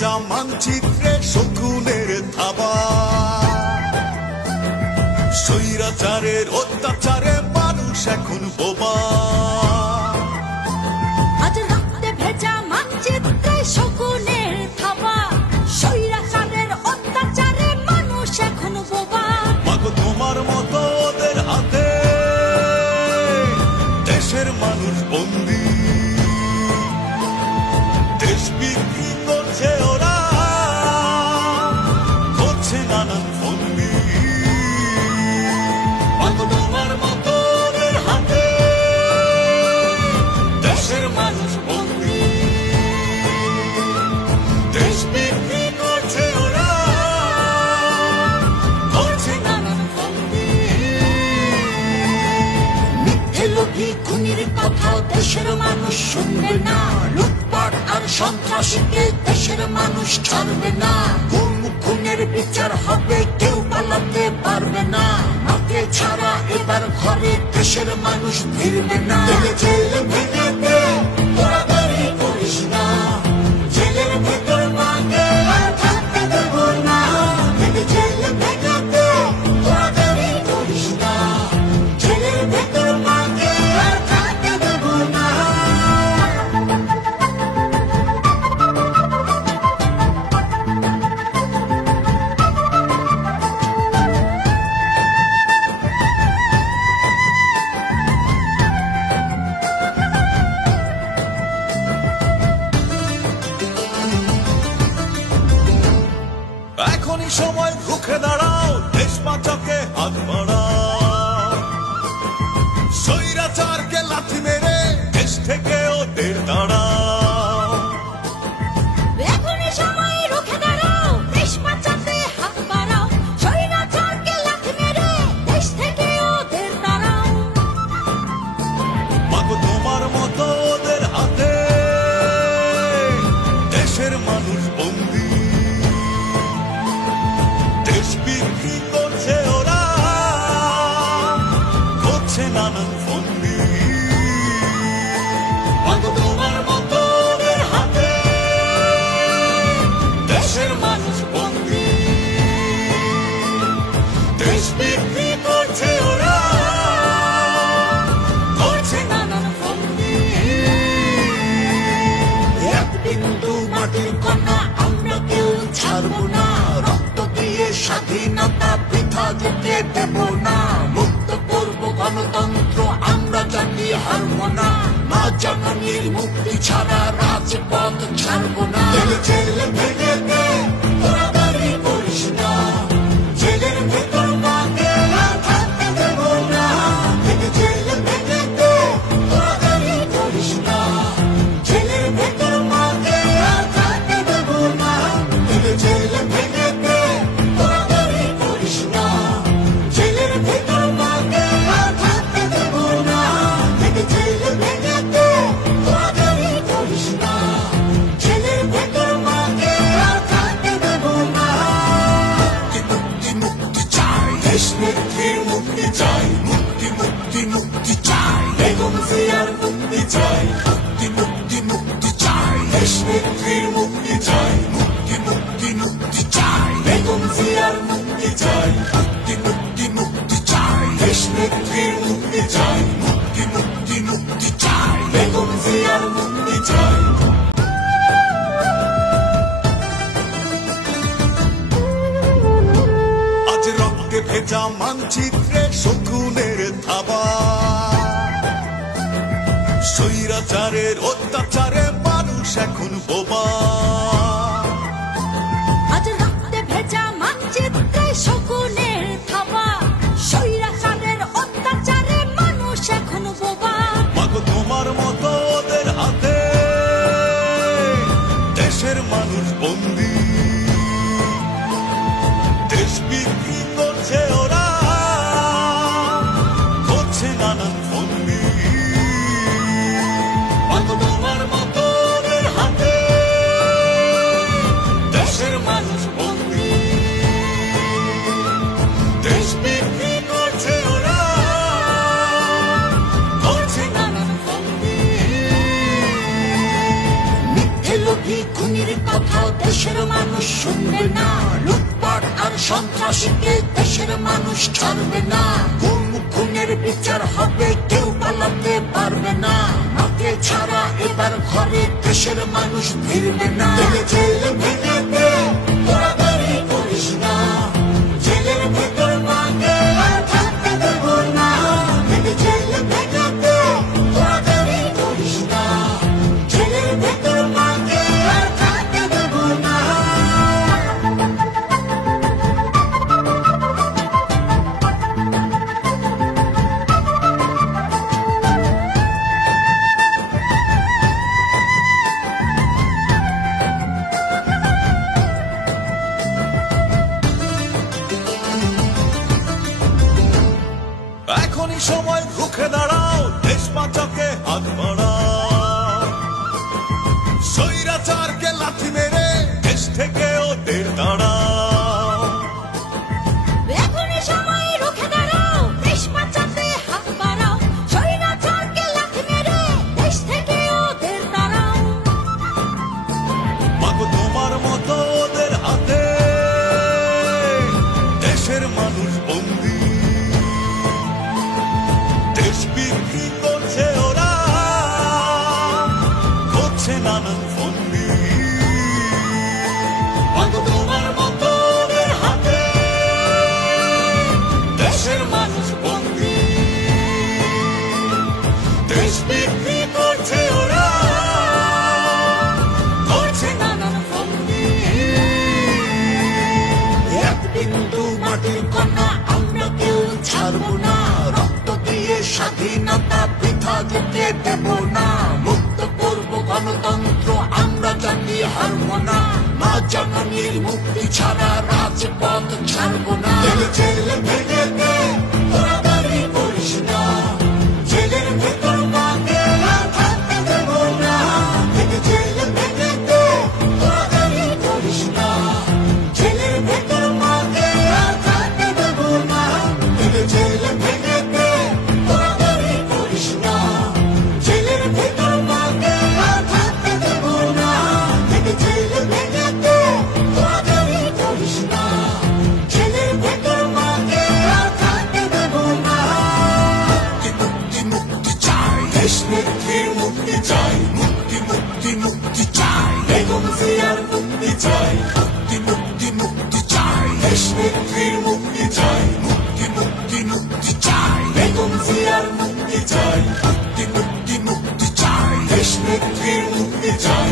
ভেজা মানচিত্রে শকুনের থাবা, স্বৈরাচারের অত্যাচারে মানুষ এখন বোবা। আজ রক্তে ভেজা মানচিত্রে শকুনের থাবা, স্বৈরাচারের অত্যাচারে মানুষ এখন বোবা। মাগো তোমার মতো ওদের হাতে দেশের মানুষ বন্দী, দেশ বিক্রি করছে ওরা, করছে নানান ফন্দি। মাগো তোমার মতো ওদের হাতে দেশের মানুষ বন্দী, দেশ বিক্রি করছে ওরা, করছে নানান ফন্দি। মিথ্যে লোভী খুনির কথা দেশের মানুষ শুনবে না, লুটপাট আর সন্ত্রাসীকে দেশের মানুষ ছাড়বে না। গুম খুনের বিচার হবে, কেউ পালাতে পারবে না। মাকে ছাড়া এবার ঘরে দেশের মানুষ ফিরবে না। জেল ভেঙে দে, তোরা দেরি করিস না, জেলের ভেতর মাকে আর থাকতে দেব না। জেল ভেঙে দে, তোরা দেরি করিস না, জেলের ভেতর মাকে আর থাকতে দেব না। এখনই সময় রুখে দাঁড়াও, দেশ বাঁচাকে হাত বাড়াও, স্বৈরাচারকে লাথি মেরে দেশ থেকে ওদের দাঁড়াও। এখনই সময় রুখে দাঁড়াও, দেশ বাঁচাতে হাত বাড়াও, স্বৈরাচারকে লাথি মেরে দেশ থেকে ওদের দাঁড়াও। মাগো তোমার মতো ওদের হাতে দেশের মানুষ বন্দী, দেশ বিক্রি করছে ওরা, করছে নানান ফন্দি। মাগো তোমার মতো ওদের হাতে দেশের মানুষ বন্দী, দেশ বিক্রি করছে ওরা, করছে নানান ফন্দি। এক বিন্দু মাটির কণা আমরা কেউ ছাড়বো না, রক্ত দিয়ে স্বাধীনতা বৃথা যেতে দেব না। মুক্ত করব গণতন্ত্র, আমরা জাতি হারবো না। মা জননীর মুক্তি ছাড়া রাজপথ ছাড়বো না। জেল ভেঙে দে, তোরা দেরি করিস না, জেলের ভেতর মাকে আর থাকতে দেব না। জেল ভেঙে দে, তোরা দেরি করিস না, জেলের ভেতর মাকে আর থাকতে দেব না। জেল ভেঙে দে, তোরা দেরি করিস না, জেলের ভেতর মাকে আর থাকতে দেব না। জেল ভেঙে দে, তোরা দেরি করিস না, জেলের ভেতর মাকে আর থাকতে দেব না। মুক্তি মুক্তি চাই, দেশ নেত্রীর মুক্তি চাই, মুক্তি মুক্তি মুক্তি চাই, বেগম জিয়ার মুক্তি চাই। মুক্তি মুক্তি মুক্তি চাই, দেশ নেত্রীর মুক্তি চাই, মুক্তি মুক্তি মুক্তি চাই, বেগম জিয়ার মুক্তি চাই। মুক্তি মুক্তি মুক্তি চাই, দেশ নেত্রীর মুক্তি চাই, মুক্তি মুক্তি মুক্তি চাই, বেগম জিয়ার মুক্তি চাই। আজ রক্তে ভেজা মানচিত্রে শকুনের থাবা, স্বৈরাচারের অত্যাচারে মানুষ এখন বোবা। আজ রক্তে ভেজা মানচিত্রে শকুনের থাবা, স্বৈরাচারের অত্যাচারে মানুষ এখন বোবা। মাগো তোমার মতো ওদের হাতে দেশের মানুষ বন্দী, দেশ বিক্রি করছে ওরা, করছে নানান ফন্দি। মাগো তোমার মতো ওদের হাতে দেশের মানুষ বন্দী, দেশ বিক্রি করছে ওরা, করছে নানান ফন্দি। মিথ্যে লোভী খুনি খুনির কথা দেশের মানুষ শুনবে না, লুটপাট আর সন্ত্রাসীকে দেশের মানুষ ছাড়বে না, গুম খুনের বিচার হবে, কেউ পালাতে পারবে না, মাকে ছাড়া এবার ঘরে দেশের মানুষ ফিরবে না। জেল ভেঙে দে, তোরা দেরি করিস না, জেলের ভেতর মাকে আর থাকতে দেব না, জেল ভেঙে দে, তোরা দেরি করিস না, জেলের ভেতর মাকে আর থাকতে দেব না। এখনই সময় রুখে দাঁড়াও, দেশ বাঁচাকে হাত বাড়াও, স্বৈরাচারকে লাথি মেরে দেশ থেকে ওদের দাঁড়াও। এখনই সময় রুখে দাঁড়াও, দেশ বাঁচাতে হাত বাড়াও, স্বৈরাচারকে লাথি মেরে দেশ থেকে ওদের তাড়াও। মাগো তোমার মতো ওদের হাতে দেশের মানুষ বন্দী, দেশ বিক্রি করছে ওরা, করছে নানান ফন্দি। মাগো তোমার মতো ওদের হাতে দেশের মানুষ বন্দী, দেশ বিক্রি করছে ওরা, করছে নানান ফন্দি। এক বিন্দু মাটির কণা আমরা কেউ ছাড়বো না, রক্ত দিয়ে স্বাধীনতা বৃথা যেতে দেব না, মুক্ত করব গণতন্ত্র আমরা জাতি হারবো না, মা জননীর মুক্তি ছাড়া রাজপথ ছাড়বো না। জেল ভেঙে দে, তোরা দাঁড়ি করিস না, জেলের ভেতর মাকে আর থাকতে দেব না, জেল ভেঙে দে, তোরা দাঁড়ি করিস না, জেলের ভেতর মাকে আর থাকতে দেব না, জেল ভেঙে দে, তোরা দাঁড়ি করিস না, জেলের ভেতর মাকে আর থাকতে দেব না, জেল ভেঙে দে, তোরা দাঁড়ি করিস না, জেলের ভেতর মাকে আর থাকতে দেব না। মুক্তি মুক্তি চাই, দেশ নেত্রীর মুক্তি চাই, মুক্তি মুক্তি মুক্তি চাই, বেগম জিয়ার মুক্তি চাই, মুক্তি মুক্তি মুক্তি চাই, দেশ নেত্রীর মুক্তি চাই, মুক্তি মুক্তি মুক্তি চাই, বেগম জিয়ার মুক্তি চাই, মুক্তি মুক্তি মুক্তি চাই, দেশ নেত্রীর মুক্তি চাই।